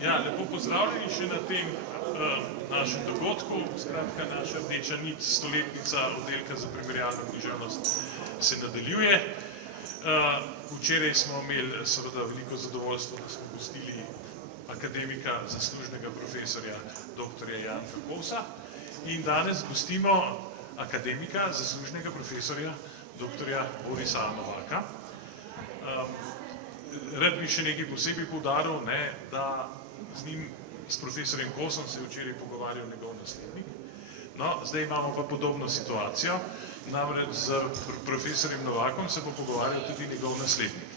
Ja, lepo pozdravljeni še na tem našem dogodku. Skratka, naša rdeča nit, stoletnica oddelka za primerjalno književnost se nadaljuje. Včeraj smo imeli seveda veliko zadovoljstvo, da smo gostili akademika, zaslužnega profesorja dr. Janka Kosa in danes gostimo akademika, zaslužnega profesorja dr. Borisa Novaka. Rad bi še nekaj posebej poudaril, da z njim, s profesorjem Kosom, se je včeraj pogovarjal njegov naslednik. No, zdaj imamo pa podobno situacijo, namreč z profesorjem Novakom se bo pogovarjal tudi njegov naslednik.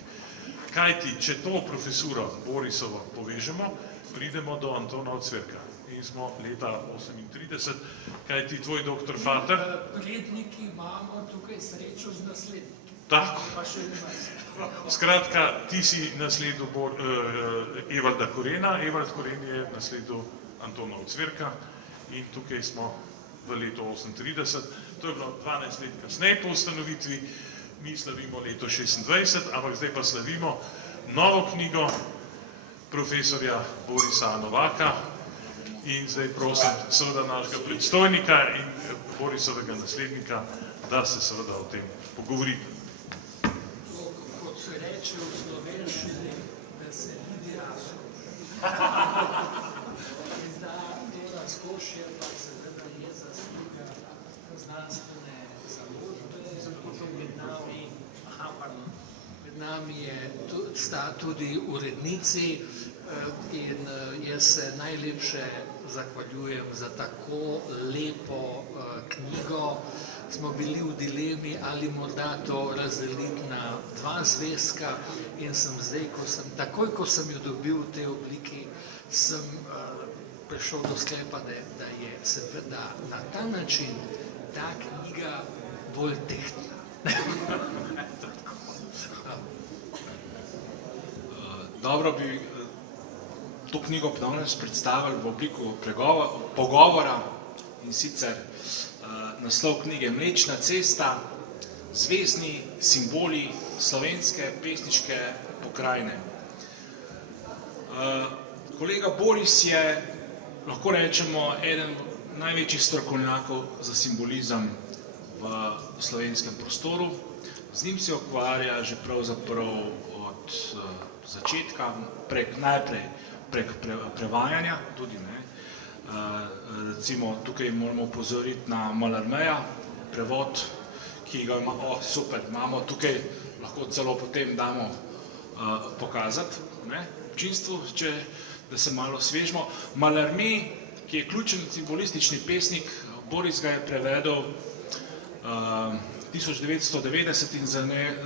Kajti, če to profesuro Borisovo povežemo, pridemo do Antona Ocvirka. In smo leta 38, kajti tvoj doktor Fater... Predniki imamo tukaj srečo z nasledniki. Tako. Skratka, ti si nasledil Evalda Korena, Evald Koren je nasledil Antona Ocvirka in tukaj smo v letu 38, to je bilo 12 let kasneje po ustanovitvi, mi slavimo leto 26, ampak zdaj pa slavimo novo knjigo profesorja Borisa Novaka in zdaj prosim seveda našega predstojnika in Borisovega naslednika, da se seveda o tem pogovorimo. Kot se reče v slovenščini, da se vidi razkoš. In da to razkošje pa seveda je zasluga znanstvene založbe, med nami sta tudi urednici in jaz se najlepše zahvaljujem za tako lepo knjigo. Smo bili v dilemi, ali morda to razdeliti na dva zvezka in sem zdaj, takoj ko sem jo dobil v tej obliki, sem prišel do sklepa, da je seveda na ta način ta knjiga bolj tehtna. Dobro bi to knjigo danes predstavili v obliku pogovora in sicer naslov knjige Mlečna cesta, zvezni simboli slovenske pesniške pokrajine. Kolega Boris je, lahko rečemo, eden največjih strokovnjakov za simbolizem v slovenskem prostoru. Z njim se ukvarja že pravzaprav od začetka, najprej prek prevajanja, tudi ne. Recimo tukaj moramo upozoriti na Mallarméja, prevod, ki ga imamo tukaj, lahko celo potem damo pokazati občinstvu, da se malo osvežimo. Mallarmé, ki je ključen simbolistični pesnik, Boris ga je prevedel 1990 in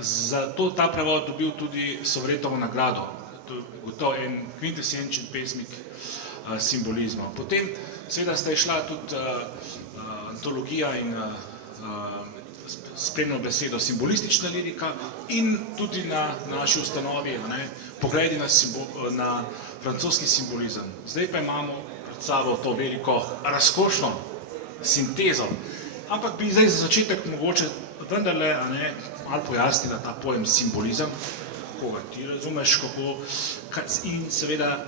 za ta prevod dobil tudi Sovretovo nagrado. To je gotovo en kvintesenčen pesnik simbolizma. Potem seveda sta išla tudi antologija in spremno besedo simbolistična lirika in tudi na naši ustanovi pogledi na francoski simbolizem. Zdaj pa imamo pred sabo to veliko razkošno sintezo. Ampak bi zdaj za začetek mogoče vendarle malo pojasnila ta pojem simbolizem, kako ga ti razumeš, in seveda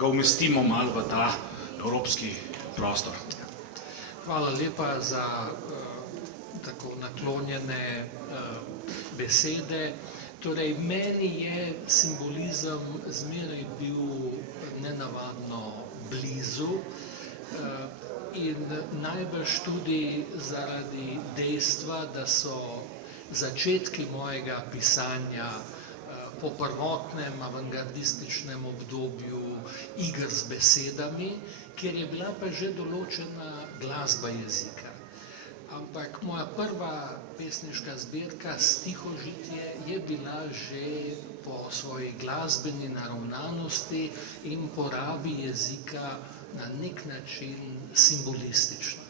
ga umestimo malo v ta evropski prostor. Hvala lepa za tako naklonjene besede. Torej, meni je simbolizem zmeraj bil nenavadno blizu in najbrž tudi zaradi dejstva, da so začetki mojega pisanja po prvotnem avantgardističnem obdobju iger z besedami, kjer je bila pa že določena glasba jezika. Ampak moja prva pesniška zbirka Stihožitje je bila že po svoji glasbeni naravnanosti in porabi jezika na nek način simbolistična.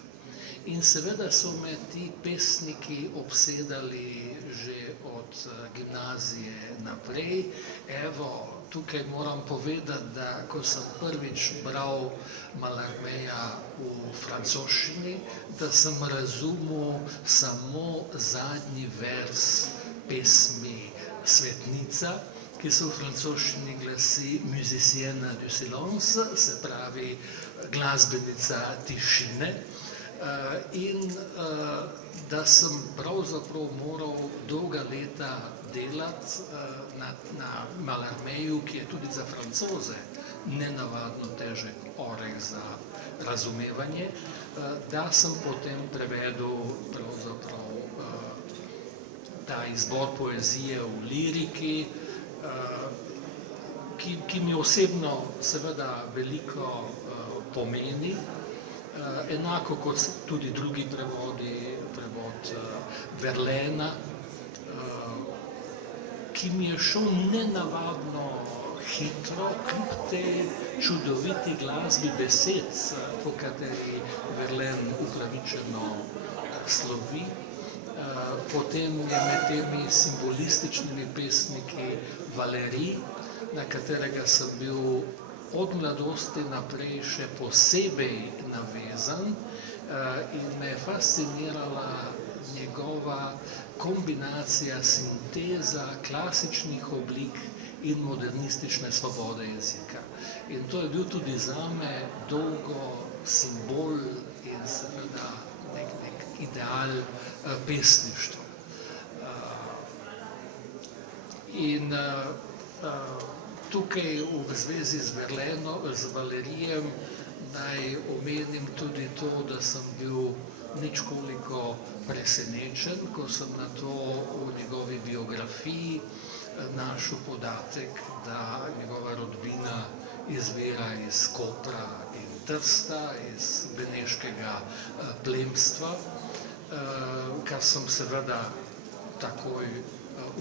In seveda so me ti pesniki obsedali že od gimnazije naprej. Evo, tukaj moram povedati, da ko sem prvič bral Mallarméja v francoščini, da sem razumel samo zadnji vers pesmi Svetnica, ki se v francoščini glasi musicienne du silence, se pravi glasbenica tišine. In da sem pravzaprav moral dolga leta delati na Mallarméju, ki je tudi za Francoze nenavadno težek oreh za razumevanje, da sem potem prevedel pravzaprav ta izbor poezije v liriki, ki mi osebno seveda veliko pomeni, enako kot tudi drugi prevodi, prevod Verlaina, ki mi je šel nenavadno hitro, kljub tej čudoviti glasbi besed, po kateri Verlaine upravičeno slovi. Potem je med temi simbolističnimi pesniki Valéry, na katerega sem bil od mladosti naprej še posebej navezan in me je fascinirala njegova kombinacija, sinteza klasičnih oblik in modernistične svobode jezika. In to je bil tudi zame dolgo simbol in seveda nek ideal pesništva. In tukaj v zvezi z Valéryjem naj omenim tudi to, da sem bil ničkoliko presenečen, ko sem na to v njegovi biografiji našel podatek, da njegova rodbina izvira iz Kopra in Trsta, iz beneškega plemstva, kar sem seveda takoj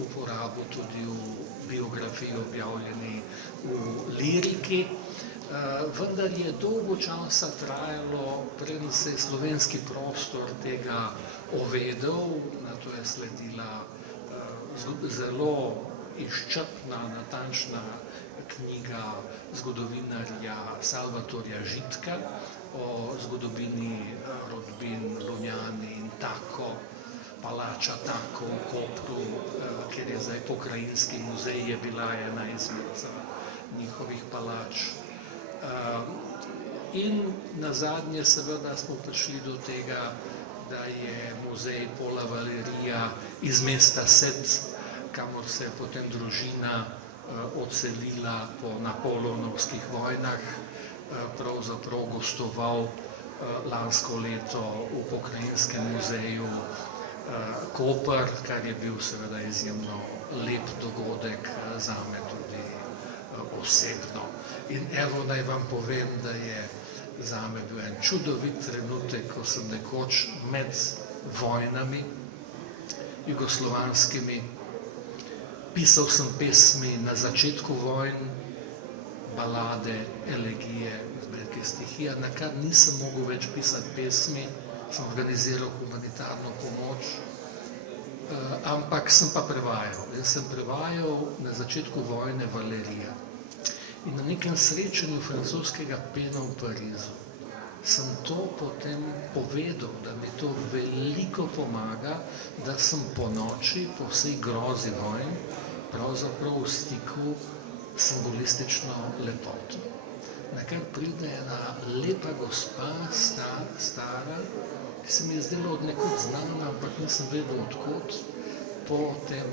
uporabil tudi v biografiji objavljeni v liriki, vendar je dolgo časa trajalo, preden se je slovenski prostor tega ovedel, na to je sledila zelo izčrpna, natančna knjiga zgodovinarja Salvatorja Žitka o zgodovini rodbin Lunjani in Tako, palača Tako v Kopru, kjer je zdaj pokrajinski muzej, je bila ena izmed njihovih palač. In nazadnje seveda smo prišli do tega, da je muzej Paula Valéryja iz mesta Sète, kamor se je potem družina odselila po napoleonovskih vojnah, pravzaprav gostoval lansko leto v pokrajinskem muzeju Koper, kar je bil seveda izjemno lep dogodek zame tudi osebno. In evo naj vam povem, da je zame bil en čudovit trenutek, ko sem nekoč med vojnami jugoslovanskimi pisal sem pesmi na začetku vojn, balade, elegije, zbirke stihija, na kar nisem mogel več pisati pesmi, sem organiziral humanitarno pomoč, ampak sem pa prevajal. Jaz sem prevajal na začetku vojne Valéryja. In na nekem srečanju francoskega pena v Parizu sem to potem povedal, da mi to veliko pomaga, da sem po noči, po vsej grozi vojn, pravzaprav v stiku simbolistično lepoto. Nakar pride ena lepa gospa, stara, ki se mi je zdelo od nekud znana, ampak nisem vedel odkot, po tem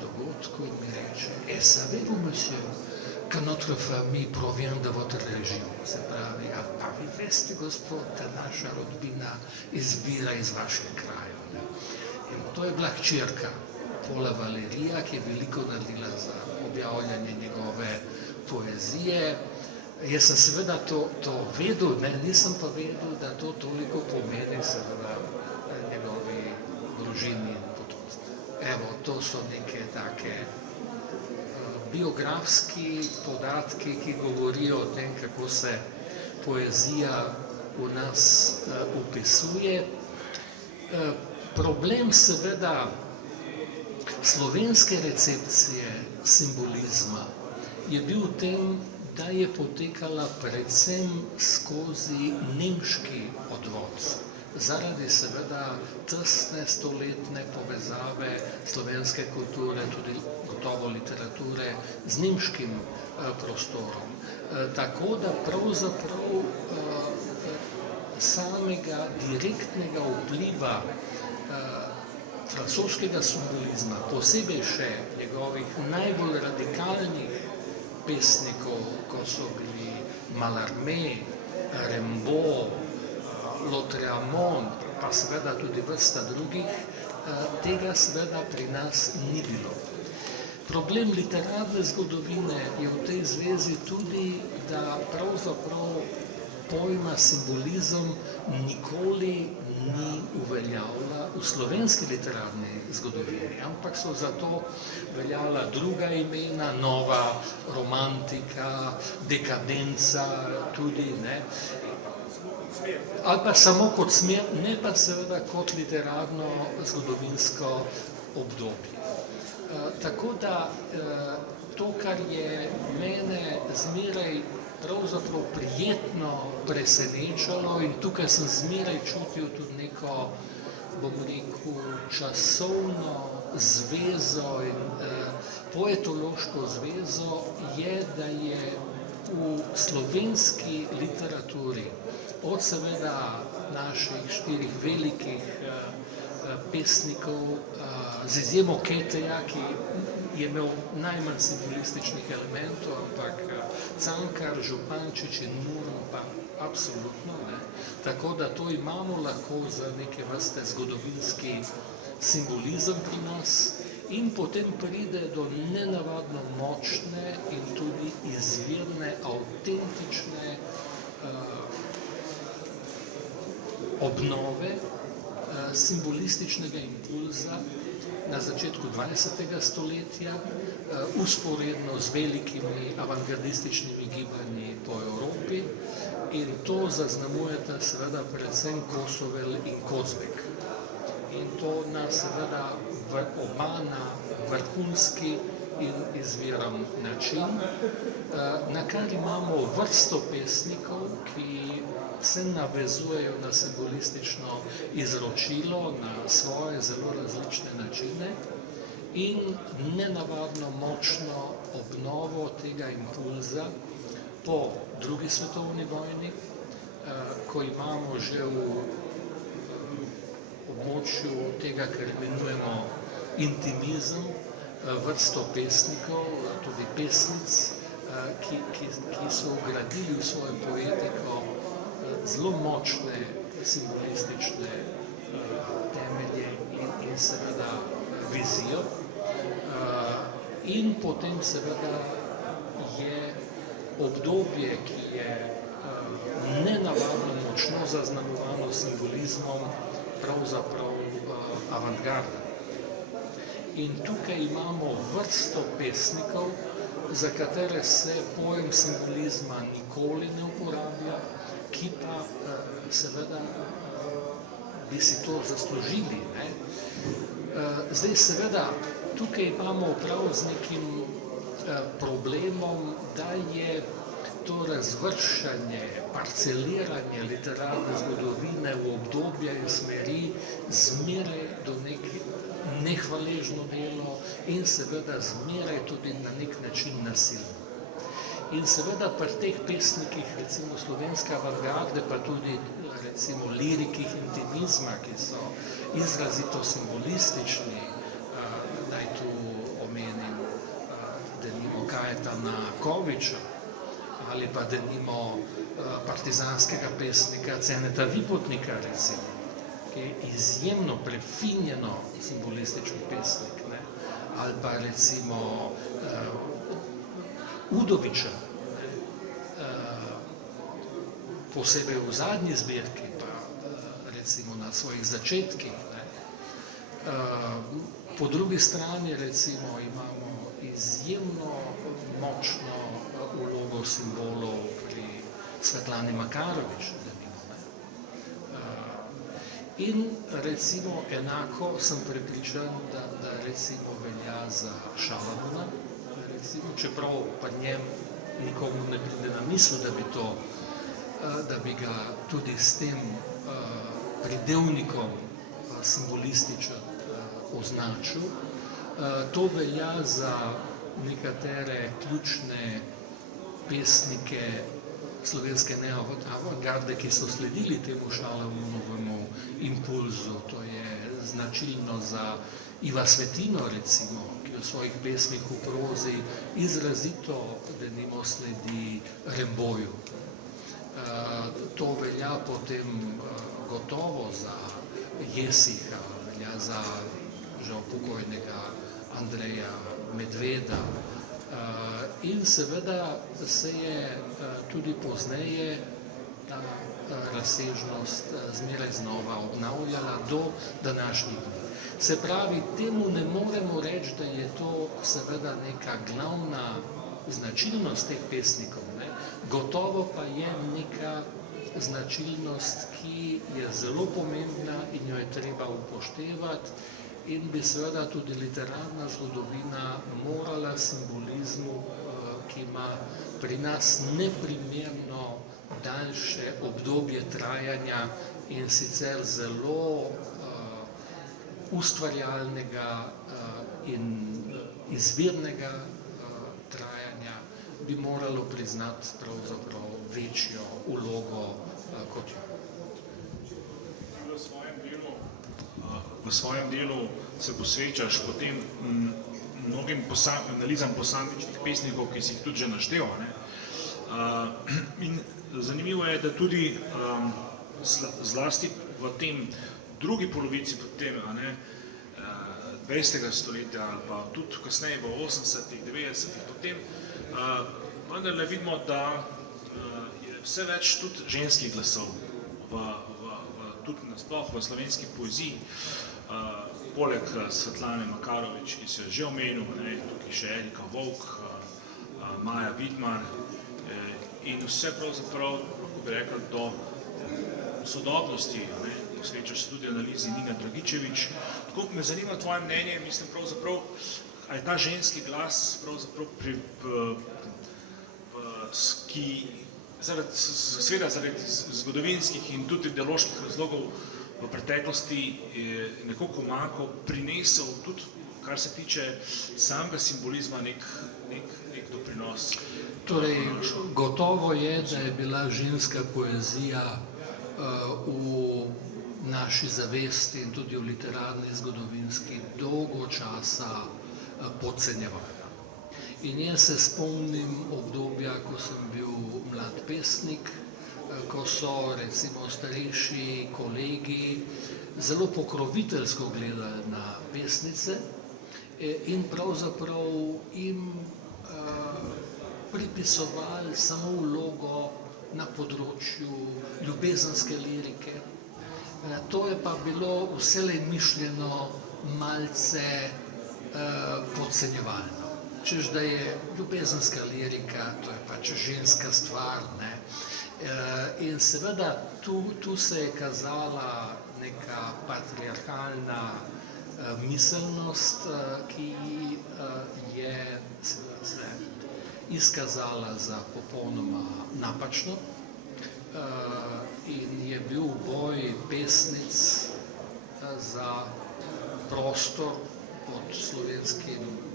dogodku in mi reče: "Et savez-vous, monsieur, que notre famille provient de votre région?" Se pravi, pa vi veste, gospod, da naša rodbina izvira iz vašega kraja. In to je bila hčerka Paula Valéryja, ki je veliko naredila za objavljanje njegove poezije. Jaz sem seveda to vedel, nisem pa vedel, da to toliko pomeni seveda njegovi družini in potomstvu. Evo, to so neke take biografski podatki, ki govorijo o tem, kako se poezija v nas opisuje. Problem seveda slovenske recepcije simbolizma je bil v tem, da je potekala predvsem skozi nemški odvod. zaradi seveda tesne stoletne povezave slovenske kulture, tudi gotovo literature, z nemškim prostorom. Tako da pravzaprav samega direktnega vpliva francoskega simbolizma, posebej še njegovih najbolj radikalnih pesnikov, kot so bili Mallarmé, Rimbaud, Lautréamont, pa seveda tudi vrsta drugih, tega seveda pri nas ni bilo. Problem literarne zgodovine je v tej zvezi tudi, da pravzaprav pojma simbolizem nikoli ni uveljavila v slovenski literarni zgodovini, ampak so zato veljala druga imena, nova romantika, dekadenca tudi, ne, ali pa samo kot smer, ne pa seveda kot literarno zgodovinsko obdobje. Tako da to, kar je mene zmeraj pravzaprav prijetno presenečalo, in tukaj sem zmeraj čutil tudi neko, bom rekel, časovno zvezo in poetološko zvezo, je, da je v slovenski literaturi od seveda naših 4 velikih pesnikov, z izjemo Keteja, ki je imel najmanj simbolističnih elementov, ampak Cankar, Župančič in Murn pa absolutno, ne. Tako da to imamo lahko za neke vrste zgodovinski simbolizem pri nas in potem pride do nenavadno močne in tudi izvirne, avtentične obnove simbolističnega impulza na začetku 20. stoletja, usporedno z velikimi avantgardističnimi gibanji po Evropi, in to zaznamujeta seveda predvsem Kosovel in Kozbek. In to nas seveda oba na vrhunski in izviren način, na kar imamo vrsto pesnikov, ki se navezujejo na simbolistično izročilo, na svoje zelo različne načine in nenavadno močno obnovo tega impulza po drugi svetovni vojni, ko imamo že v območju tega, kar imenujemo intimizem, vrsto pesnikov, tudi pesnic, ki so vgradili v svojo poetiko zelo močne simbolistične temelje in seveda vizijo. In potem seveda je obdobje, ki je nenavadno močno zaznamovano simbolizmom, pravzaprav avantgarda. In tukaj imamo vrsto pesnikov, za katere se pojem simbolizma nikoli ne uporablja, ki pa seveda bi si to zaslužili, ne. Zdaj seveda tukaj imamo prav z nekim problemom, da je to razvrščanje, parceliranje literarne zgodovine v obdobja in smeri zmeraj do nekaj nehvaležno delo in seveda zmeraj tudi na nek način nasilno. In seveda pri teh pesnikih, recimo slovenske avantgarde, pa tudi recimo lirikih intimizma, ki so izrazito simbolistični, naj tu omenim denimo Kajetana Koviča ali pa denimo partizanskega pesnika Ceneta Vipotnika, recimo, ki je izjemno prefinjeno simbolističen pesnik, ne? Ali pa recimo Udoviča, posebej v zadnji zbirki, pa recimo na svojih začetkih. Po drugi strani recimo imamo izjemno močno vlogo simbolov pri Svetlani Makarovič. In recimo enako sem prepričan, da recimo velja za Šalamuna, čeprav pa njem nikomu ne pride na misel, da bi ga tudi s tem pridevnikom simbolističen označil. To velja za nekatere ključne pesnike slovenske neavantgarde, ki so sledili temu Šalamunovemu impulzu. To je značilno za Iva Svetino, recimo, ki v svojih pesmih v prozi izrazito denimo sledi Remboju. To velja potem gotovo za Jesiha, velja za žal pokojnega Andreja Medveda. In seveda se je tudi pozneje ta razsežnost zmeraj znova obnavljala do današnjih dni. Se pravi, temu ne moremo reči, da je to seveda neka glavna značilnost teh pesnikov. Gotovo pa je neka značilnost, ki je zelo pomembna in jo je treba upoštevati in bi seveda tudi literarna zgodovina morala simbolizmu, ki ima pri nas neprimerno daljše obdobje trajanja in sicer zelo ustvarjalnega in izvirnega trajanja, bi moralo priznati pravzaprav večjo vlogo kot jo. V svojem delu se posvečaš potem mnogim analizam posamičnih pesnikov, ki si jih tudi že naštel. In zanimivo je, da tudi zlasti v tem drugi polovici potem 20. stoletja ali pa tudi kasneje v 80-ih, 90-ih potem, vendarle vidimo, da je vse več tudi ženskih glasov tudi nasploh v slovenski poeziji. Poleg Svetlane Makarovič, ki se je že omenil, tukaj še Erika Volk, Maja Vidmar in vse pravzaprav, lahko bi rekel, do sodobnosti, posvečaš se tudi analizi Nina Dragičevič. Tako me zanima tvoje mnenje, mislim pravzaprav, a je ta ženski glas pravzaprav, ki seveda zaradi zgodovinskih in tudi ideoloških razlogov v preteklosti nekoliko manjko prinesel tudi, kar se tiče samega simbolizma, nek doprinos. Torej, gotovo je, da je bila ženska poezija v naši zavesti in tudi v literarni zgodovinski dolgo časa podcenjevana. In jaz se spomnim obdobja, ko sem bil mlad pesnik, ko so recimo starejši kolegi zelo pokroviteljsko gledali na pesnice in pravzaprav jim pripisovali samo vlogo na področju ljubezenske lirike. To je pa bilo vselej mišljeno malce podcenjevalno. Češ, da je ljubezenska lirika, to je pač ženska stvar. In seveda tu se je kazala neka patriarhalna miselnost, ki je se izkazala za popolnoma napačno in je bil boj pesnic za prostor pod slovenskim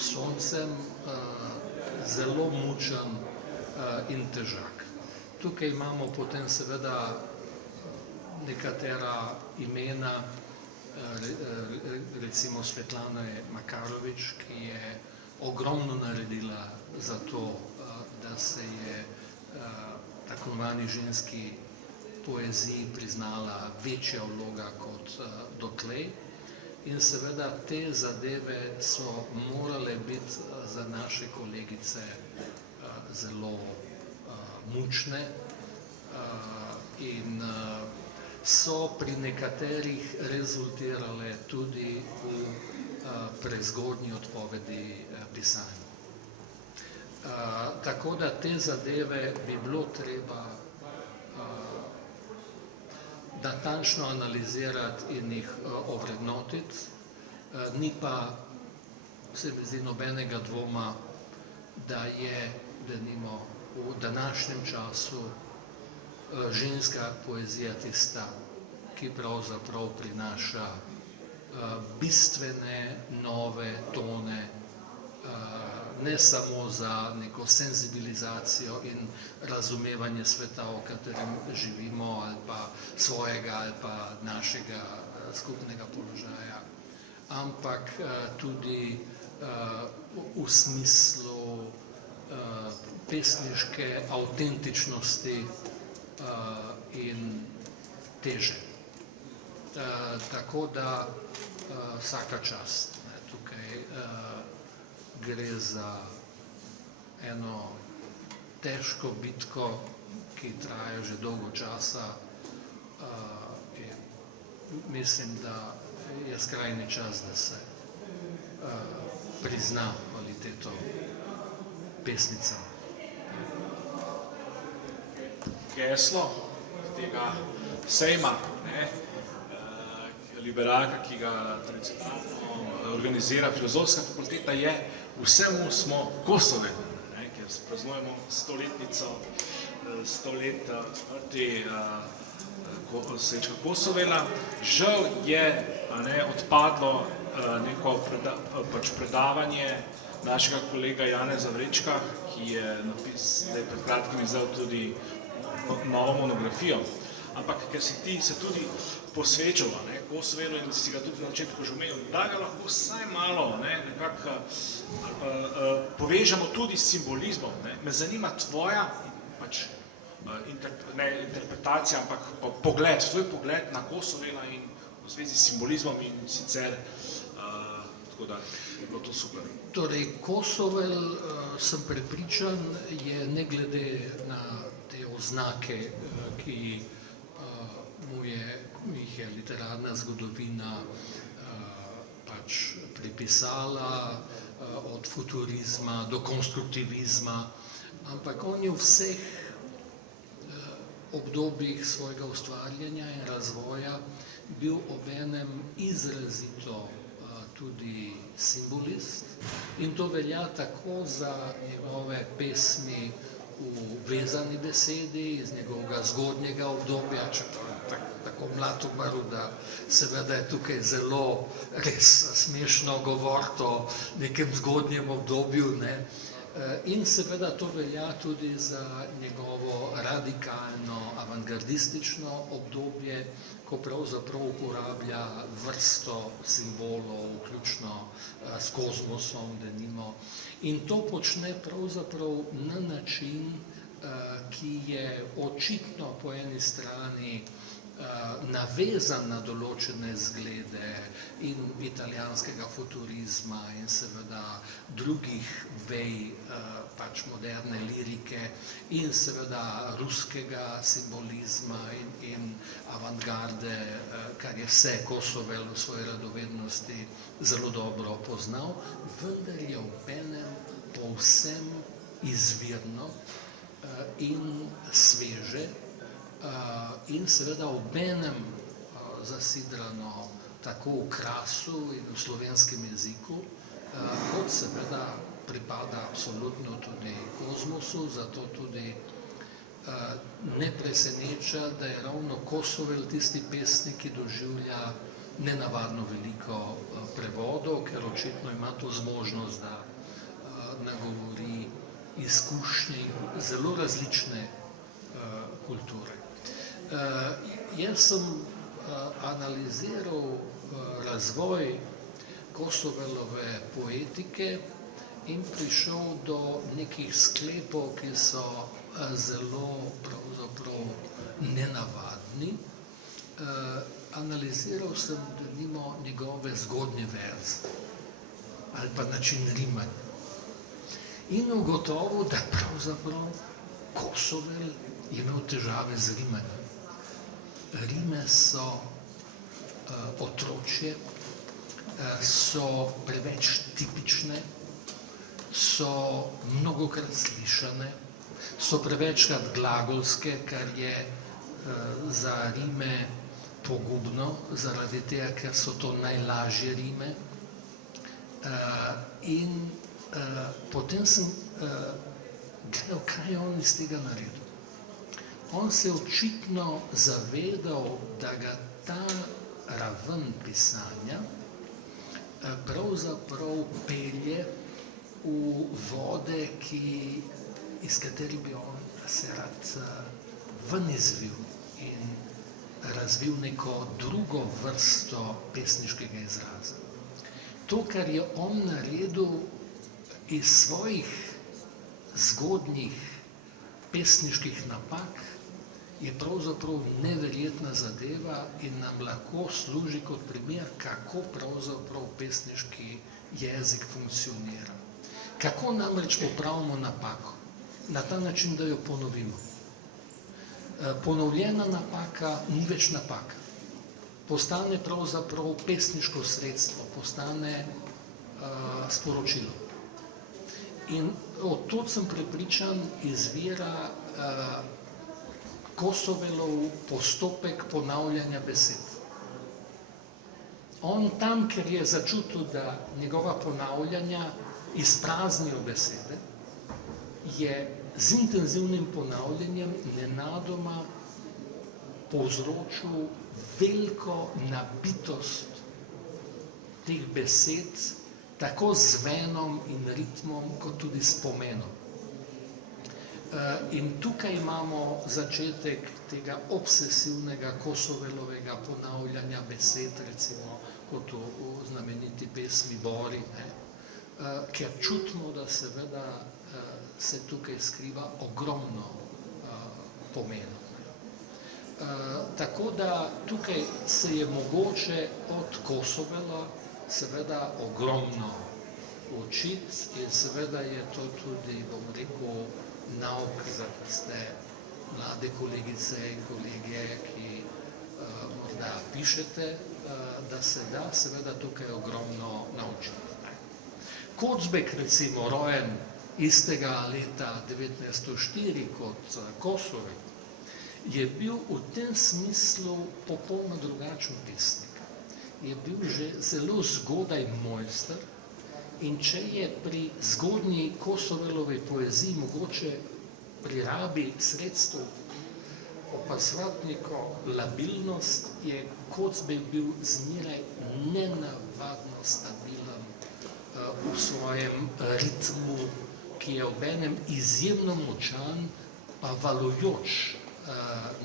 soncem zelo mučen in težak. Tukaj imamo potem seveda nekatera imena, recimo Svetlane Makarovič, ki je ogromno naredila za to, da se je tako imenovani ženski poeziji priznala večja vloga kot dotlej. In seveda te zadeve so morale biti za naše kolegice zelo mučne in so pri nekaterih rezultirale tudi v prezgodnji odpovedi pisanja. Tako da te zadeve bi bilo treba natančno analizirati in jih ovrednotiti, ni pa, se mi zdi, nobenega dvoma, da je denimo v današnjem času ženska poezija tista, ki pravzaprav prinaša bistvene nove tone, ne samo za neko senzibilizacijo in razumevanje sveta, v katerem živimo, ali pa svojega, ali pa našega skupnega položaja, ampak tudi v smislu pesniške avtentičnosti in teže. Tako da vsaka čast. Tukaj gre za eno težko bitko, ki traja že dolgo časa in mislim, da je skrajni čas, da se prizna kvaliteto pesnicam. Geslo tega sejma, liberalka, ki ga tradicionalno organizira Filozofska fakulteta, je vsemu smo Kosovel, ker se praznujemo 100-letnico, 100 let smrti Srečka Kosovela. Žal je odpadlo neko predavanje našega kolega Janeza Vrečka, ki je pred kratkim izdal tudi novo monografijo. Ampak ker si ti se tudi posvečal Kosovelu in si ga tudi na začetku že omenil, da ga lahko vsaj malo nekako povežemo tudi s simbolizmom. Me zanima tvoja ne interpretacija, ampak pogled, tvoj pogled na Kosovela in v zvezi s simbolizmom in sicer tako da je bilo to super. Torej, Kosovel, sem prepričan, je ne glede na te oznake, ki jih je literarna zgodovina pač pripisala, od futurizma do konstruktivizma, ampak on je v vseh obdobjih svojega ustvarjanja in razvoja bil obenem izrazito tudi simbolist in to velja tako za njegove pesmi v vezani besedi iz njegovega zgodnjega obdobja, čeprav tako mlad umrl, da seveda je tukaj zelo res smešno govoriti o nekem zgodnjem obdobju, in seveda to velja tudi za njegovo radikalno avantgardistično obdobje, ko pravzaprav uporablja vrsto simbolov, vključno s kozmosom, denimo. In to počne pravzaprav na način, ki je očitno po eni strani navezan na določene zglede in italijanskega futurizma in seveda drugih vej pač moderne lirike in seveda ruskega simbolizma in avantgarde, kar je vse Kosovel v svoji radovednosti zelo dobro poznal, vendar je obenem povsem izvirno in sveže in seveda obenem zasidrano tako v krasu in v slovenskem jeziku, kot seveda pripada absolutno tudi kozmosu, zato tudi ne preseneča, da je ravno Kosovel tisti pesnik, ki doživlja nenavadno veliko prevodov, ker očitno ima to zmožnost, da nagovori izkušnje zelo različne kulture. Jaz sem analiziral razvoj Kosovelove poetike in prišel do nekih sklepov, ki so zelo pravzaprav nenavadni. Analiziral sem denimo njegove zgodnje verze ali pa način rimanja. In ugotovil, da pravzaprav Kosovel je imel težave z rimanjem. Rime so otročje, so preveč tipične, so mnogokrat slišane, so prevečkrat glagolske, kar je za rime pogubno, zaradi tega, ker so to najlažje rime. In potem sem gledal, kaj je on iz tega naredil. On se očitno zavedal, da ga ta raven pisanja pravzaprav pelje v vode, iz katerih bi on se rad ven izvil in razvil neko drugo vrsto pesniškega izraza. To, kar je on naredil iz svojih zgodnjih pesniških napak, je pravzaprav neverjetna zadeva in nam lahko služi kot primer, kako pravzaprav pesniški jezik funkcionira. Kako namreč popravimo napako? Na ta način, da jo ponovimo. Ponovljena napaka ni več napaka. Postane pravzaprav pesniško sredstvo, postane sporočilo. In od tod sem prepričan, izvira Kosovelov postopek ponavljanja besed. On tam, ker je začutil, da njegova ponavljanja izpraznijo besede, je z intenzivnim ponavljanjem nenadoma povzročil veliko nabitost teh besed, tako z zvenom in ritmom, kot tudi s pomenom. In tukaj imamo začetek tega obsesivnega Kosovelovega ponavljanja besed, recimo kot v znameniti pesmi Bori, ker čutimo, da seveda se tukaj skriva ogromno pomenov. Tako da tukaj se je mogoče od Kosovela seveda ogromno učiti in seveda je to tudi, bom rekel, nauk za tiste mlade kolegice in kolege, ki morda pišete, da se da seveda tukaj ogromno naučiti. Kocbek, recimo, rojen istega leta 1904 kot Kosovel, je bil v tem smislu popolno drugačen pesnik. Je bil že zelo zgodaj mojster in če je pri zgodnji Kosovelovi poeziji mogoče pri rabi sredstev opazovati neko labilnost, je Kocbek bil zmeraj nenavadno stabilen v svojem ritmu, ki je obenem izjemno močan, pa valujoč,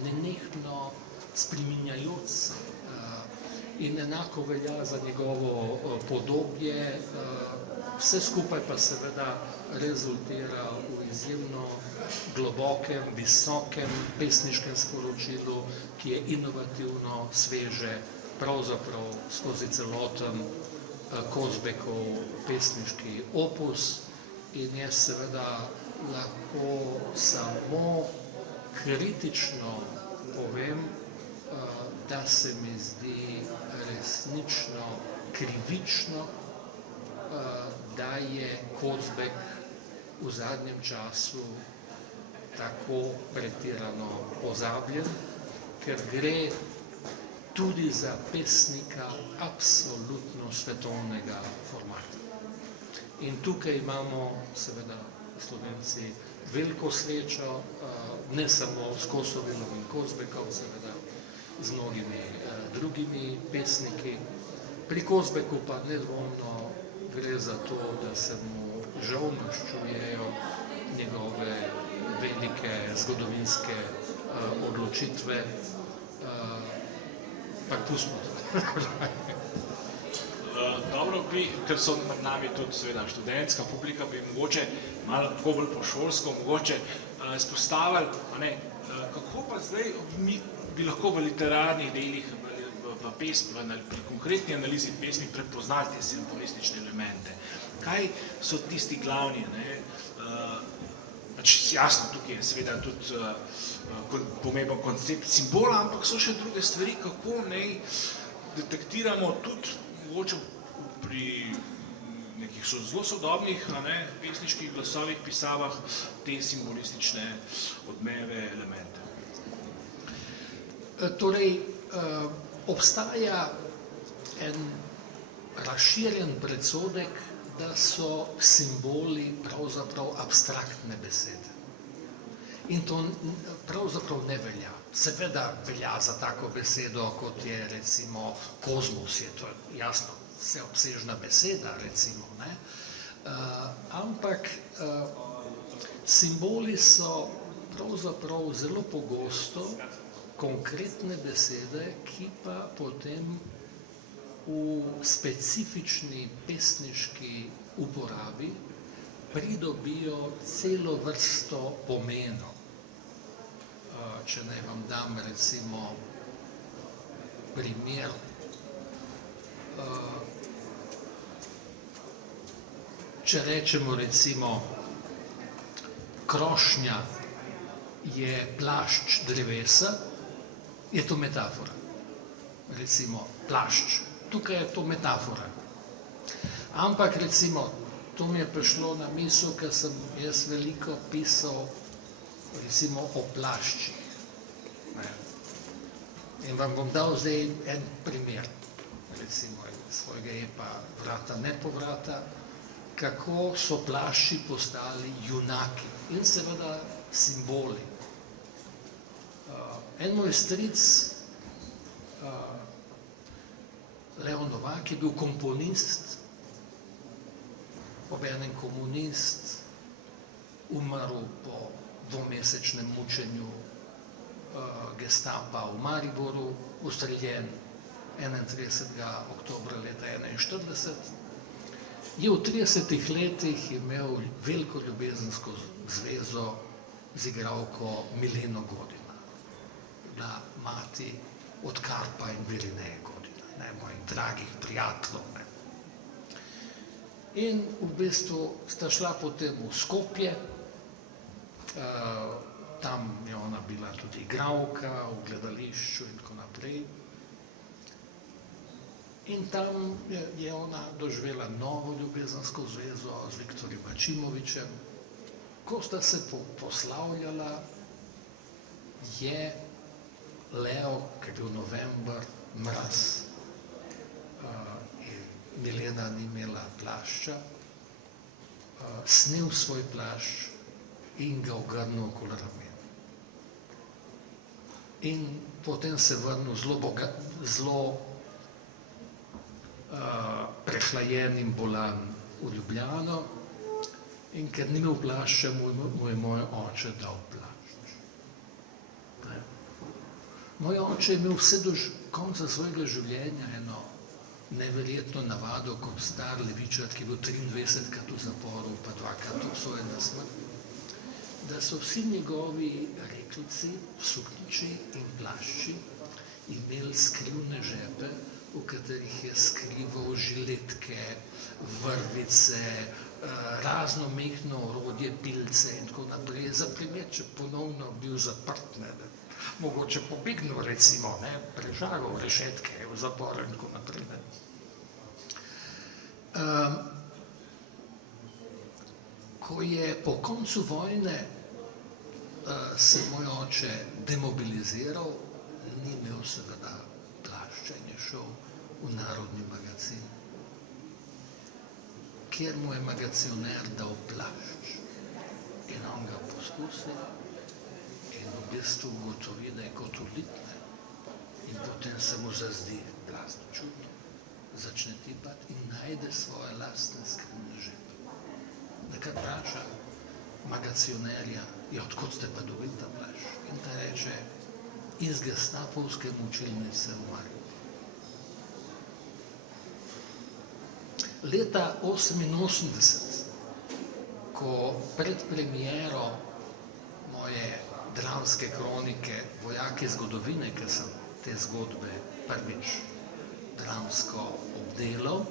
nenehno spreminjajoč se. In enako velja za njegovo podobje, vse skupaj pa seveda rezultira v izjemno globokem, visokem pesniškem sporočilu, ki je inovativno, sveže, pravzaprav skozi celoten Kocbekov pesniški opus. In jaz seveda lahko samo kritično povem, da se mi zdi resnično krivično, da je Kocbek v zadnjem času tako pretirano pozabljen, ker gre tudi za pesnika absolutno svetovnega formata. In tukaj imamo seveda Slovenci veliko srečo, ne samo s Kosovelom in Kocbekom, seveda z mnogimi drugimi pesniki. Pri Kocbeku pa nedvomno gre za to, da se mu žal maščujejo njegove velike zgodovinske odločitve, pa pustimo to. Dobro bi, ker so med nami tudi seveda študentska publika, bi mogoče malo tako bolj po šolsko, mogoče izpostavili, kako pa zdaj mi bi lahko v literarnih delih, v pesmi, pri konkretni analizi pesmi prepoznali te simbolistične elemente. Kaj so tisti glavni, jasno, tukaj je seveda tudi pomemben koncept simbola, ampak so še druge stvari, kako naj detektiramo tudi mogoče pri nekih zelo sodobnih pesniških glasovih pisavah te simbolistične odmeve, elemente. Torej, obstaja en razširjen predsodek, da so simboli pravzaprav abstraktne besede. In to pravzaprav ne velja. Seveda velja za tako besedo, kot je recimo kozmos, je to jasno vseobsežna beseda, recimo, ne? Ampak simboli so pravzaprav zelo pogosto konkretne besede, ki pa potem v specifični pesniški uporabi pridobijo celo vrsto pomenov. Če naj vam dam recimo primer, če rečemo recimo krošnja je plašč drevesa, je to metafora. Recimo plašč, tukaj je to metafora. Ampak recimo, to mi je prišlo na misel, ker sem jaz veliko pisal recimo o plaščih. In vam bom dal zdaj en primer, recimo svojega epa Vrata nepovrata, kako so plašči postali junaki in seveda simboli. En moj stric, Leon Novak, je bil komponist, obenem komunist, umrl po dvomesečnem mučenju gestapa v Mariboru, ustreljen 31. oktobra leta 1941. Je v 30 letih imel veliko ljubezensko zvezo z igralko Mileno Godina, bila mati od Karpa in Virineje Godina, mojih dragih prijateljev. In v bistvu sta šla potem v Skopje, tam je ona bila tudi igralka v gledališču in tako naprej. In tam je ona doživela novo ljubezensko zvezo z Viktorjem Mačimovićem. Ko sta se poslavljala, je Leo, ker je bil november, mraz, in Milena ni imela plašča, snel svoj plašč in ga ogrnil okoli ramen. In potem se vrnil zelo prehlajen in bolan v Ljubljano, in ker ni imel plašča, mu je moj oče dal plašč. Moj oče je imel vse do konca svojega življenja eno neverjetno navado kot star levičar, ki je bil 23krat v zaporu, pa 2krat obsojen na smrt, da so vsi njegovi reklici, suknjiči in plašči imeli skrivne žepe, v katerih je skrival žiletke, vrvice, razno mehno orodje, pilce in tako naprej, za primer, če ponovno bil zaprt, mogoče pobegnil recimo, prežagal rešetke v zaporu in tako naprej. Ko je po koncu vojne se moj oče demobiliziral, ni imel seveda plašča in je šel v Narodni magazin, kjer mu je magacioner dal plašč in on ga poskusi in v bistvu ugotovi, da je kot ulitne, in potem se mu zazdi blazno čudno, začne tipati in najde svoje lastne skrivne žepe. Nekaj vpraša magacionerja, odkot ste pa dobili ta plašč? In ta reče, iz gestapovske mučilnice v Mariboru. Leta 1988, ko pred premiero moje dramske kronike Vojaki zgodovine, ker sem te zgodbe prvič dramsko obdelal,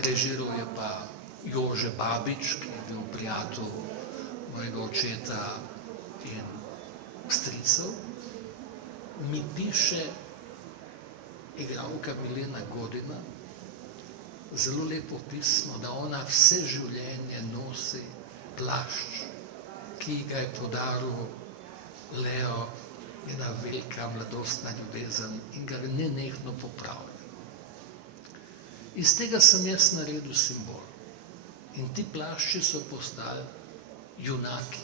režiral je pa Jože Babič, ki je bil prijatelj mojega očeta in stricev, mi piše igralka Milena Godina zelo lepo pismo, da ona vse življenje nosi plašč, ki ga je podaril Leo, ena velika mladostna ljubezen, in ga nenehno popravlja. Iz tega sem jaz naredil simbol. In ti plašči so postali junaki.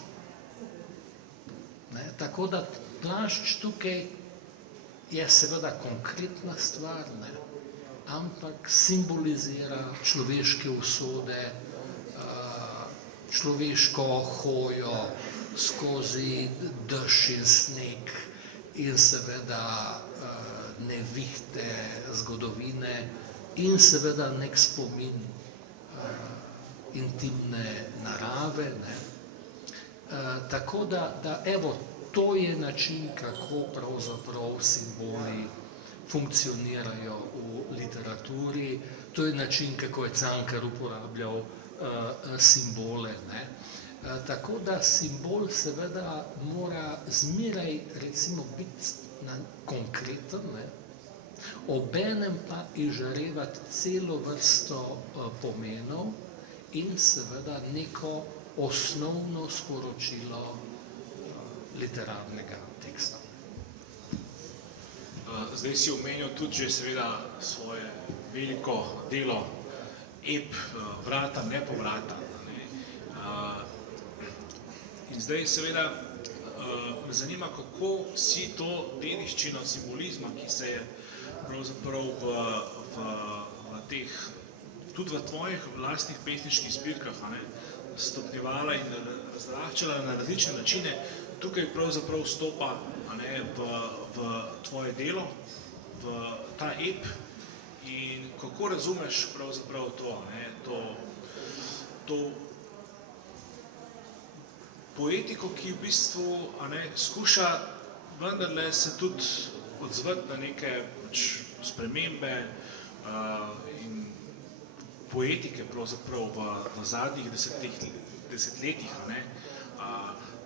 Ne? Tako da plašč tukaj je seveda konkretna stvar, ne? Ampak simbolizira človeške usode, človeško hojo skozi dež in sneg in seveda nevihte zgodovine in seveda nek spomin intimne narave. Ne? Tako da evo, to je način, kako pravzaprav simboli funkcionirajo v literaturi, to je način, kako je Cankar uporabljal simbole. Ne? Tako da simbol seveda mora zmeraj recimo biti konkreten, ne? Obenem pa izžarevati celo vrsto pomenov in seveda neko osnovno sporočilo literarnega teksta. Zdaj si omenil tudi že seveda svoje veliko delo ep Vrata nepovrata. In zdaj seveda me zanima, kako si to dediščino simbolizma, ki se je pravzaprav v teh, tudi v tvojih vlastnih pesniških zbirkah stopnjevala in razraščala na različne načine, tukaj pravzaprav vstopa v tvoje delo, v ta ep in kako razumeš pravzaprav to poetiko, ki v bistvu skuša vendarle se tudi odzvati na neke spremembe in poetike pravzaprav v zadnjih desetletjih.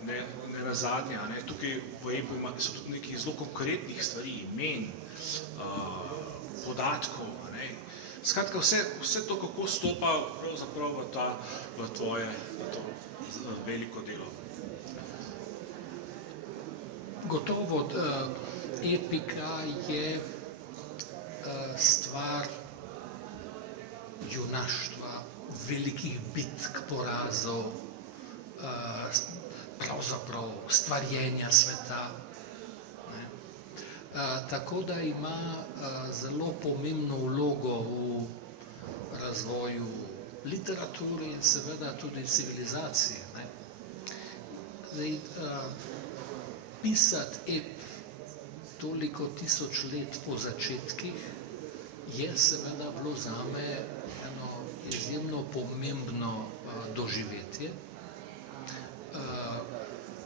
Ne nazadnje, tukaj v epu so tudi nekaj zelo konkretnih stvari, imen, podatkov. Skratka, vse to, kako stopa pravzaprav v tvoje veliko delo. Gotovo, epika je stvar junaštva, velikih bitk, porazov, pravzaprav stvarjenja sveta. Tako da ima zelo pomembno vlogo v razvoju literature in seveda tudi civilizacije. Zdaj, pisati ep toliko tisoč let po začetkih je seveda bilo zame eno izjemno pomembno doživetje.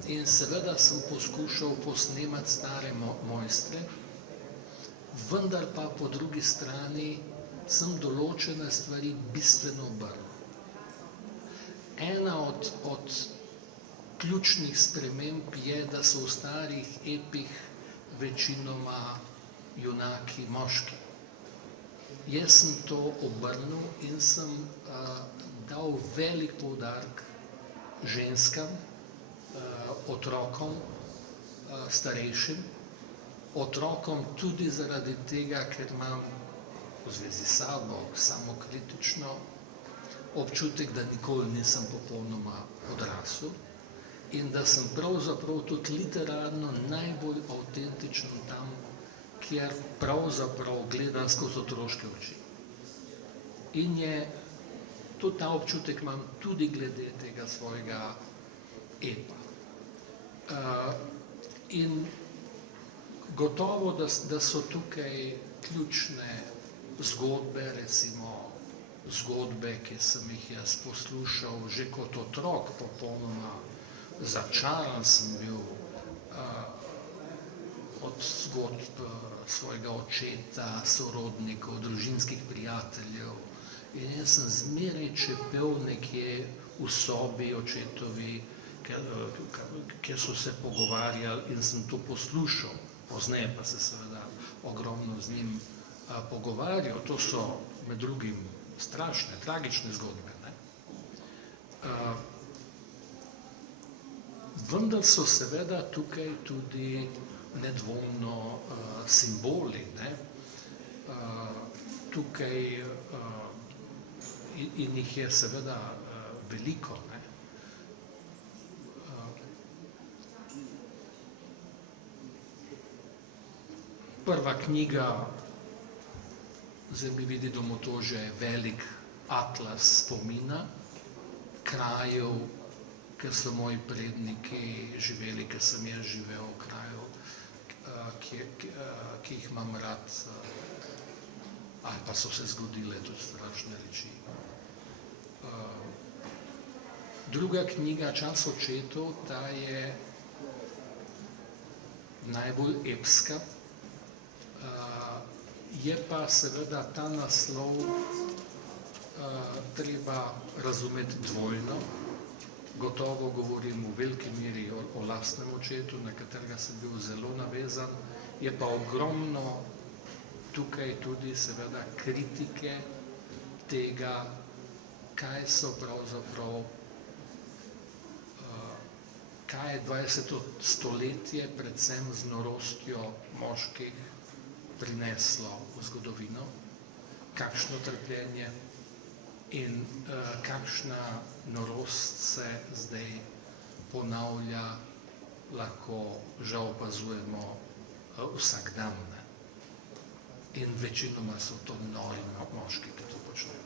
In seveda sem poskušal posnemati stare mojstre, vendar pa po drugi strani sem določene stvari bistveno obrnil. Ena od ključnih sprememb je, da so v starih epih večinoma junaki moški. Jaz sem to obrnil in sem dal velik poudarek ženskam, otrokom, starejšim, otrokom tudi zaradi tega, ker imam v zvezi s sabo samokritično občutek, da nikoli nisem popolnoma odrasel in da sem pravzaprav tudi literarno najbolj avtentičen tam, kjer pravzaprav gledam skozi otroške oči. In tudi ta občutek imam tudi glede tega svojega epa. In gotovo, da so tukaj ključne zgodbe, recimo zgodbe, ki sem jih jaz poslušal že kot otrok, popolnoma začaran sem bil od zgodb svojega očeta, sorodnikov, družinskih prijateljev. In jaz sem zmeraj čepel nekje v sobi očetovi, kjer so se pogovarjali in sem to poslušal. Pozneje pa se seveda ogromno z njim pogovarjal. To so med drugim strašne, tragične zgodbe. Vendar so seveda tukaj tudi nedvomno simboli. Tukaj in jih je seveda veliko. Prva knjiga, zdaj mi vidimo to že velik atlas spomina, krajev, ker so moji predniki živeli, ker sem jaz živel v kraju, ki jih imam rad, ali pa so se zgodile tudi strašne reči. Druga knjiga, Čas očetov, ta je najbolj epska, je pa seveda ta naslov treba razumeti dvojno. Gotovo govorim v veliki meri o lastnem očetu, na katerega sem bil zelo navezan, je pa ogromno tukaj tudi seveda kritike tega, kaj so pravzaprav, kaj je 20. stoletje predvsem z norostjo moških prineslo v zgodovino, kakšno trpljenje in kakšna norost se zdaj ponavlja, lahko žal opazujemo vsak dan. In večinoma so to nori moški, ki to počnejo.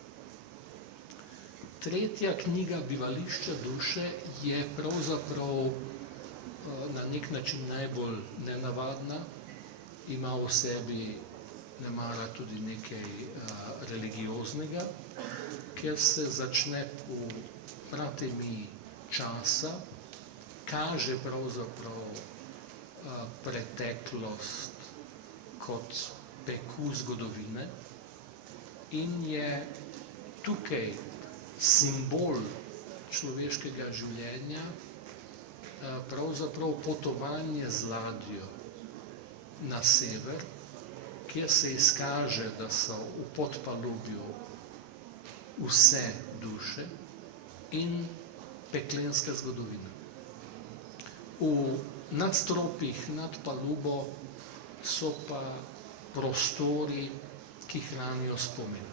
Tretja knjiga, Bivališča duše, je pravzaprav na nek način najbolj nenavadna, ima v sebi nemara tudi nekaj religioznega, ker se začne v pratemi časa, kaže pravzaprav preteklost kot peku zgodovine in je tukaj simbol človeškega življenja pravzaprav potovanje z ladjo na sever, kjer se izkaže, da so v podpalubju vse duše in peklenska zgodovina. V nadstropjih nad palubo so pa prostori, ki hranijo spomin.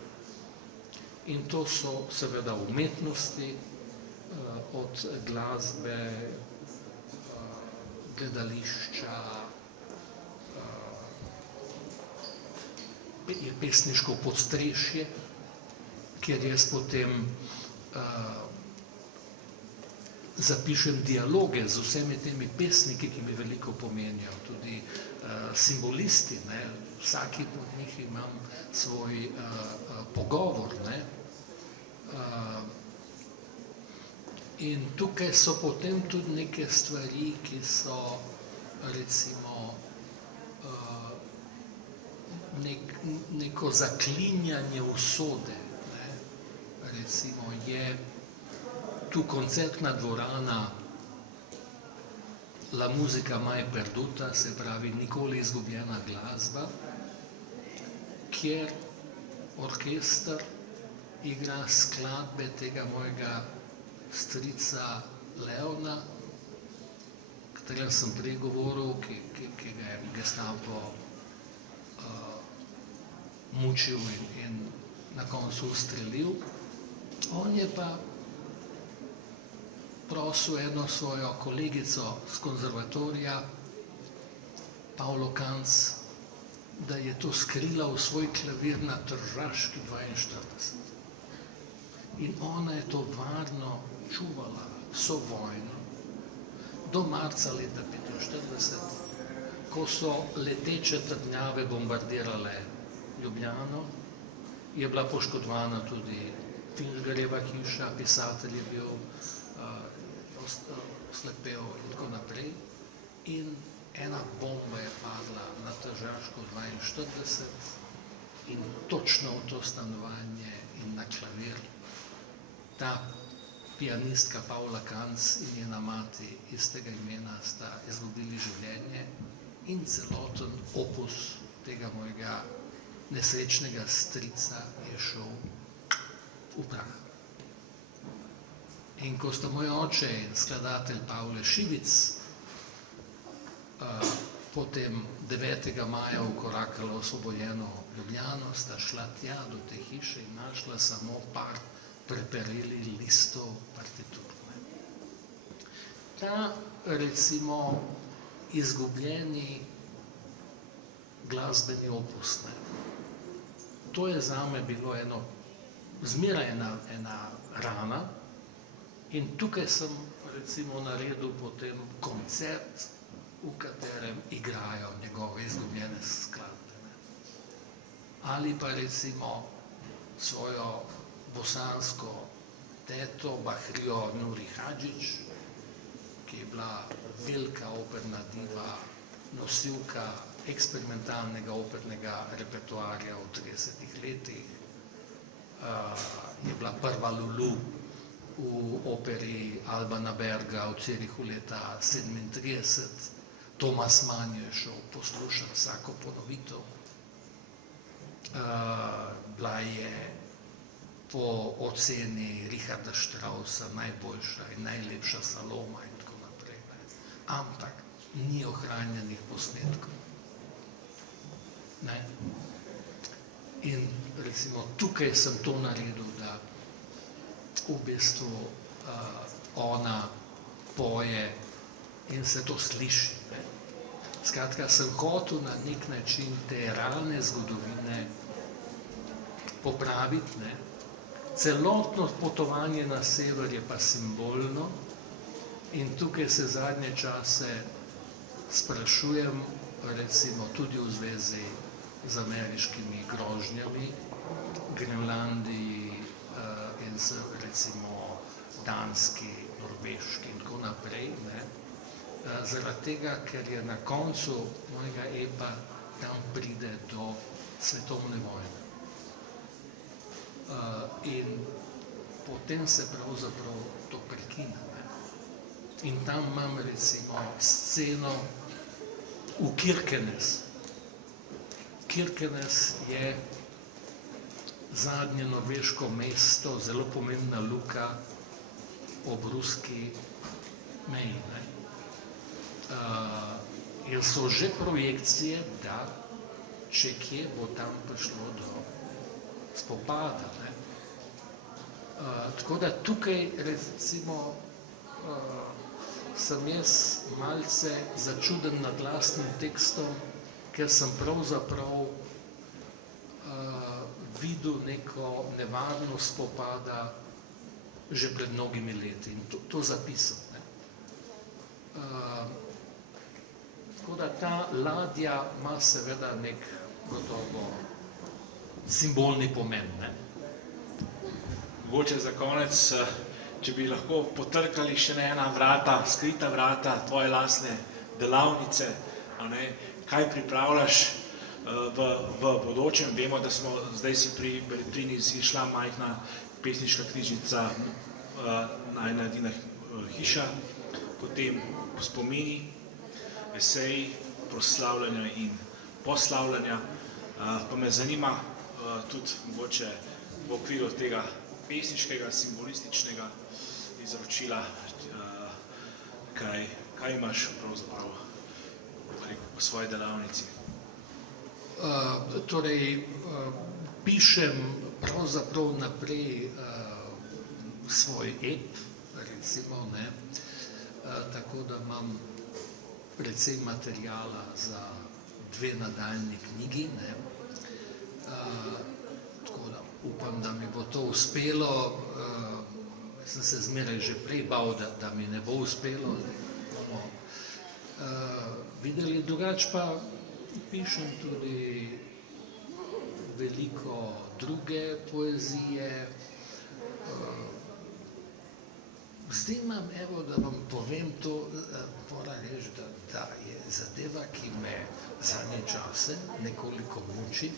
In to so seveda umetnosti, od glasbe, gledališča, je pesniško podstrešje, kjer jaz potem zapišem dialoge z vsemi temi pesniki, ki mi veliko pomenijo, tudi simbolisti, vsaki od njih imam svoj pogovor. In tukaj so potem tudi neke stvari, ki so recimo neko zaklinjanje usode. Recimo je tu koncertna dvorana La musica mai perduta, se pravi nikoli izgubljena glasba, kjer orkester igra skladbe tega mojega strica Leona, katerega sem prej govoril, ki ga je Gestapo mučil in na koncu ustrelil. On je pa prosil eno svojo kolegico z konzervatorija, Paulo Kanc, da je to skrila v svoj klavir na Tržaški 42. In ona je to varno čuvala vso vojno do marca leta 1945, ko so leteče trdnjave bombardirale Ljubljano, je bila poškodovana tudi Finžgarjeva hiša, pisatelj je bil, oslepel in tako naprej. In ena bomba je padla na Tržaško 42 in točno v to stanovanje in na klavir. Ta pianistka Paula Kanc in njena mati istega imena sta izgubili življenje in celoten opus tega mojega nesrečnega strica je šel v prah. In ko sta moj oče in skladatelj Pavle Šivic potem 9. maja vkorakala v osvobojeno Ljubljano, sta šla tja do te hiše in našla samo par preperelih listov partitur. Ta, recimo, izgubljeni glasbeni opus. Ne. To je zame bilo zmeraj ena rana in tukaj sem recimo naredil potem koncert, v katerem igrajo njegove izgubljene skladbe. Ne. Ali pa recimo svojo bosansko teto Bahrijo Nuri Hadžić, ki je bila velika operna diva, nosilka eksperimentalnega opernega repertoarja v 30 letih. Je bila prva Lulu v operi Albana Berga v Zürichu leta 1937. Thomas Mann je šel poslušati vsako ponovitev. Bila je po oceni Richarda Straussa najboljša in najlepša Saloma in tako naprej. Ampak ni ohranjenih posnetkov. Ne. In recimo tukaj sem to naredil, da v bistvu ona poje in se to sliši. Ne. Skratka, sem hotel na nek način te realne zgodovine popraviti. Ne. Celotno potovanje na sever je pa simbolno in tukaj se zadnje čase sprašujem, recimo tudi v zvezi z ameriškimi grožnjami, Grenlandiji in z recimo Danski, Norveški in tako naprej. Ne. Zaradi tega, ker je na koncu mojega epa tam pride do svetovne vojne. In potem se pravzaprav to prekine. Ne. In tam imam recimo sceno v Kirkenes. Kirkenes je zadnje norveško mesto, zelo pomembna luka ob ruski meji. Ne. In so že projekcije, da če kje bo tam prišlo do spopada. Ne. Tako da tukaj recimo sem jaz malce začuden nad lastnim tekstom, ker sem pravzaprav videl neko nevarnost spopada že pred mnogimi leti in to zapisal. Ne. Tako da ta ladja ima seveda nek gotovo simbolni pomen. Ne. Mogoče za konec, če bi lahko potrkali še na ena vrata, skrita vrata tvoje lastne delavnice, kaj pripravljaš v bodočem. Vemo, da smo zdaj si pri Beletrini izšla majhna pesniška knjižnica Najina Edina hiša, potem spomini, eseji, proslavljanja in poslavljanja. Pa me zanima tudi mogoče v okviru tega pesniškega, simbolističnega izročila, kaj imaš pravzaprav v svoji delavnici? Torej, pišem pravzaprav naprej svoj ep, recimo, ne, tako da imam precej materijala za 2 nadaljni knjigi, ne. Tako da upam, da mi bo to uspelo. Sem se zmeraj že prej bal, da mi ne bo uspelo. Videli, drugače pa pišem tudi veliko druge poezije. Zdaj imam, evo, da vam povem to, moram reči, da je zadeva, ki me zadnje čase nekoliko muči.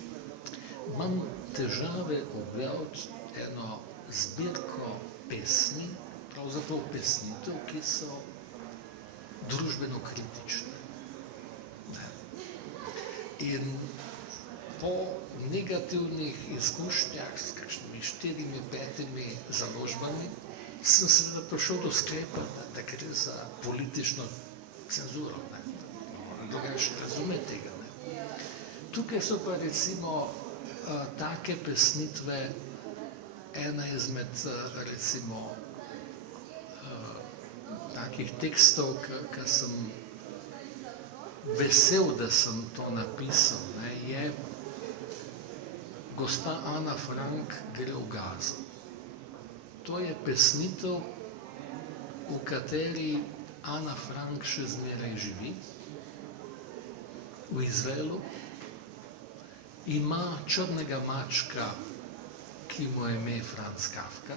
Imam težave objaviti eno zbirko pesmi, pravzaprav pesnitev, ki so družbeno kritične. In po negativnih izkušnjah s kakšnimi 4-5 založbami sem seveda prišel do sklepa, da gre za politično cenzuro. Drugače razume tega. Tukaj so pa recimo take pesnitve, ena izmed recimo takih tekstov, ki sem vesel, da sem to napisal, ne, je gospa Ana Frank gre v Gazo. To je pesnitev, v kateri Ana Frank še zmeraj živi, v Izraelu, ima črnega mačka, ki mu je ime Franz Kafka,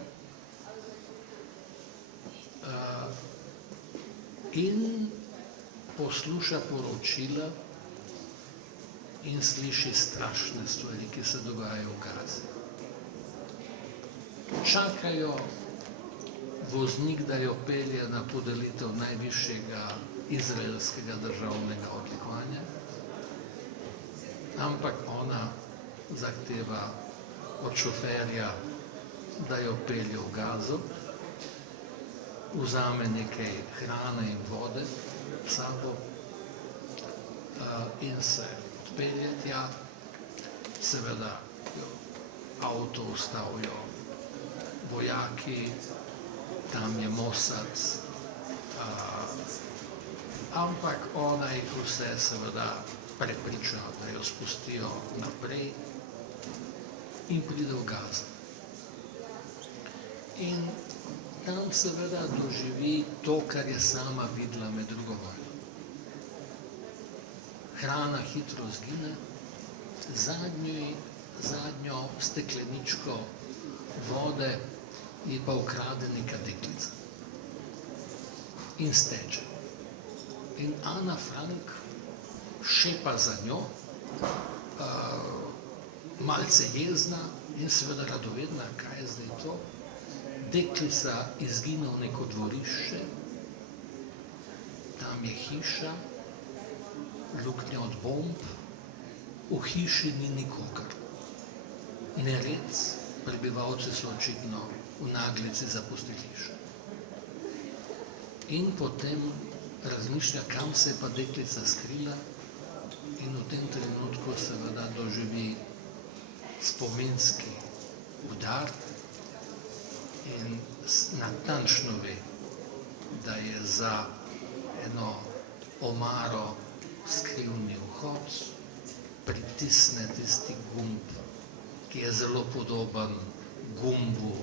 in posluša poročila in sliši strašne stvari, ki se dogajajo v Gazi. Čakajo voznik, da jo pelje na podelitev najvišjega izraelskega državnega odlikovanja, ampak ona zahteva od šoferja, da jo pelje v Gazo, vzame nekaj hrane in vode s sabo in se odpelje tja. Seveda avto ustavijo vojaki, tam je Mossad, ampak ona jih vse seveda prepriča, da jo spustijo naprej in pride v Gazo. In tam seveda doživi to, kar je sama videla med drugo vojno. Hrana hitro zgine, zadnjo stekleničko vode je pa ukrade neka deklica in steče. In Ana Frank šepa za njo, malce jezna in seveda radovedna, kaj je zdaj to. Deklica izgine v neko dvorišče, tam je hiša, luknja od bomb, v hiši ni nikogar. Nered, prebivalci so očitno v naglici zapustili hišo. In potem razmišlja, kam se je pa deklica skrila, in v tem trenutku seveda doživi spominski udar in natančno ve, da je za eno omaro skrivni vhod, pritisne tisti gumb, ki je zelo podoben gumbu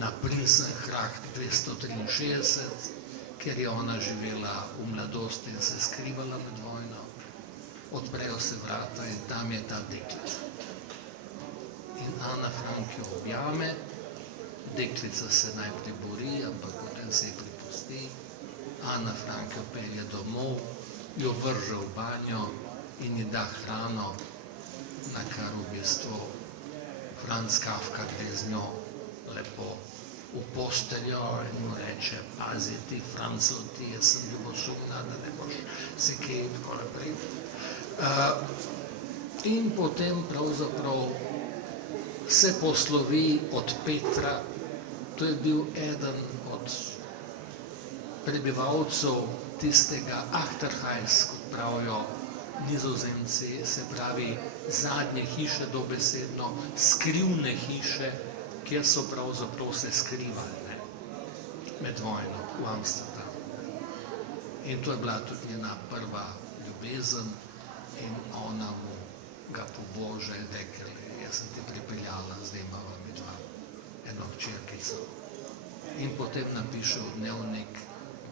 na Prinsengracht 263, ker je ona živela v mladosti in se skrivala med vojno. Odprejo se vrata in tam je ta deklica. In Ana Frank jo objame, deklica se najprej bori, ampak potem se ji pripusti. Ana Frank jo pelje domov, jo vrže v banjo in ji da hrano, na kar v bistvu Franz Kafka gre z njo lepo v posteljo in mu reče, pazi ti, Franco, ti, jaz sem ljubosumna, da ne boš se kaj in tako naprej. In potem pravzaprav se poslovi od Petra. To je bil eden od prebivalcev tistega Achterhuis, kot pravijo Nizozemci, se pravi zadnje hiše, dobesedno skrivne hiše, kjer so pravzaprav se skrivali med vojno v Amsterdamu. In to je bila tudi njena prva ljubezen in ona mu ga poboža in rekel, jaz sem ti pripeljala, zdaj imava midva eno hčerkico. In potem napiše v dnevnik,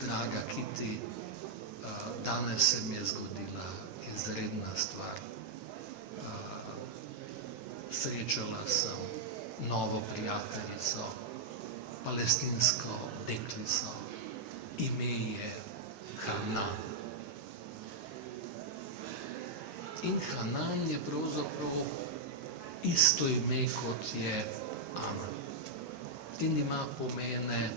draga Kitty, danes se mi je zgodila izredna stvar. Srečala sem novo prijateljico, palestinsko deklico, ime je Hanan. In Hanan je pravzaprav isto ime, kot je Ana. In ima pomene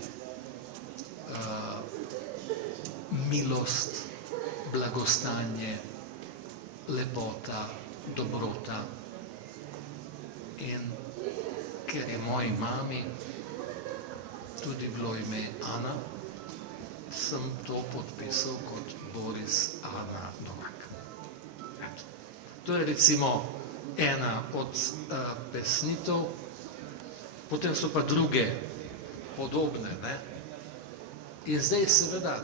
milost, blagostanje, lepota, dobrota. In ker je moji mami tudi bilo ime Ana, sem to podpisal kot Boris Ana Novak. To je recimo ena od pesnitev, potem so pa druge podobne. In zdaj seveda,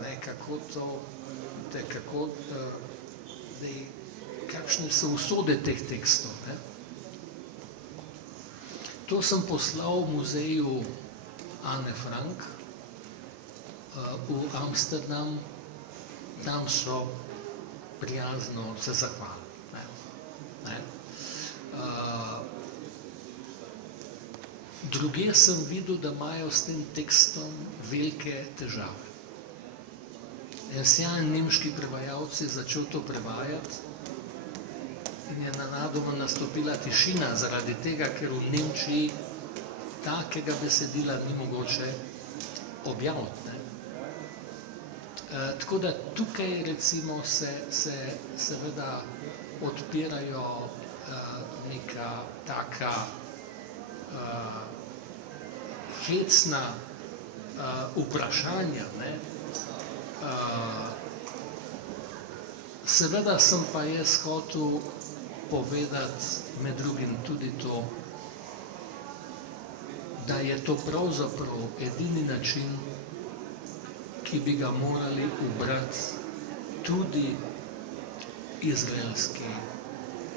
kako Zdaj, kakšne so usode teh tekstov? Ne? To sem poslal v muzeju Anne Frank v Amsterdam, tam so prijazno se zahvalili. Druge sem videl, da imajo s tem tekstom velike težave. En sjajen nemški prevajalec je začel to prevajati in je nenadoma nastopila tišina zaradi tega, ker v Nemčiji takega besedila ni mogoče objaviti. Tako da tukaj recimo se seveda odpirajo neka taka hecna vprašanja. Seveda sem pa jaz hotel povedati med drugim tudi to, da je to pravzaprav edini način, ki bi ga morali ubrati tudi izraelski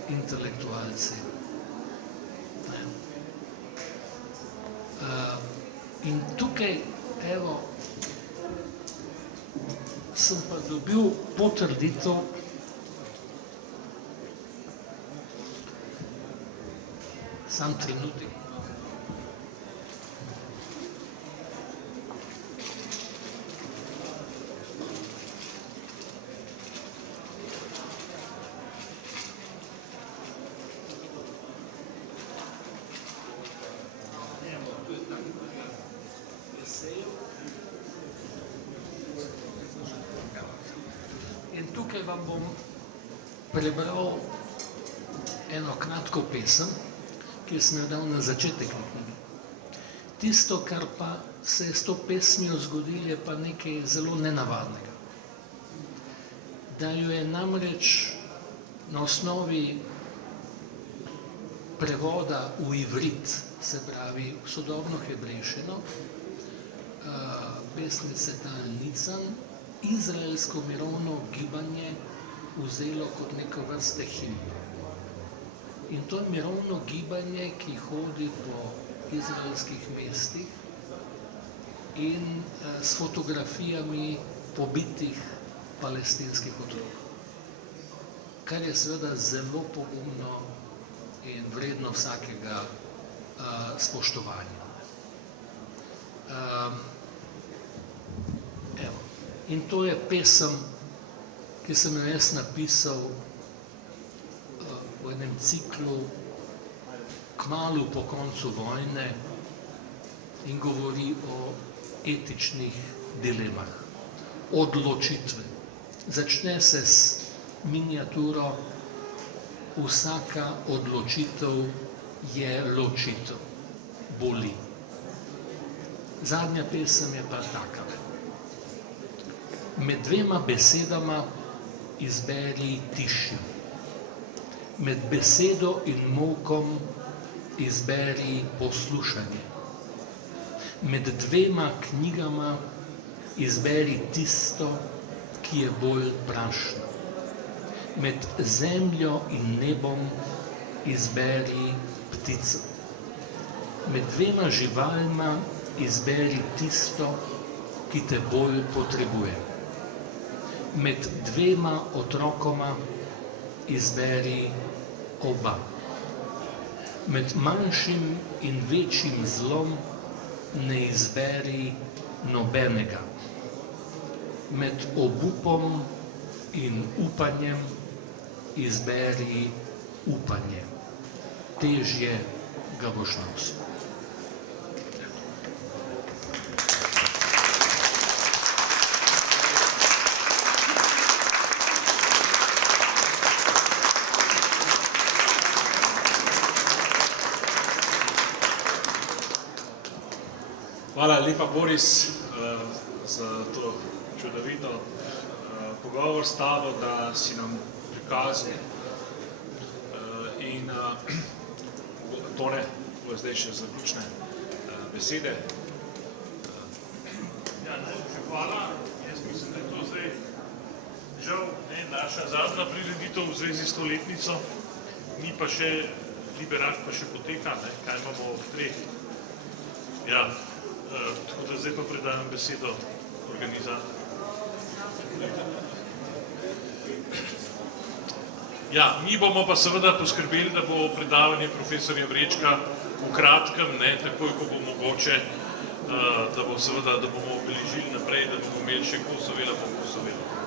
intelektualci. In tukaj, evo, sem pa dobil potrditev, sam trenutek. In tukaj vam bom prebral eno kratko pesem, ki sem jo dal na začetek knjige. Tisto, kar pa se je s to pesmijo zgodilo, je pa nekaj zelo nenavadnega. Da jo je namreč na osnovi prevoda v ivrit, se pravi v sodobno hebrejščino, pesnice Tal Nican, izraelsko mirovno gibanje vzelo kot neko vrste himno. In to je mirovno gibanje, ki hodi po izraelskih mestih in s fotografijami pobitih palestinskih otrok. Kar je seveda zelo pogumno in vredno vsakega spoštovanja. In to je pesem, ki sem jo jaz napisal v enem ciklu kmalu po koncu vojne in govori o etičnih dilemah, odločitve. Začne se s miniaturo, vsaka odločitev je ločitev, boli. Zadnja pesem je pa taka. Med dvema besedama izberi tišjo. Med besedo in molkom izberi poslušanje. Med dvema knjigama izberi tisto, ki je bolj prašno. Med zemljo in nebom izberi ptico. Med dvema živalma izberi tisto, ki te bolj potrebuje. Med dvema otrokoma izberi oba. Med manjšim in večjim zlom ne izberi nobenega. Med obupom in upanjem izberi upanje. Težje ga boš nosil. Hvala lepa, Boris, za to čudovito pogovor s tabo, da si nam prikazal. In Tone, bo zdaj še zaključne besede. Ja, najlepša hvala. Jaz mislim, da je to zdaj žal naša zadnja prireditev v zvezi s stoletnico, ni pa še, Liberat pa še poteka, ne, kaj imamo ob 3. Ja, tako da zdaj pa predajam besedo organizatorju. Ja, mi bomo pa seveda poskrbeli, da bo predavanje profesorja Vrečka v kratkem, ne, takoj, ko bo mogoče, da bomo obeležili naprej, da bomo imeli še Kosovela po Kosovelu.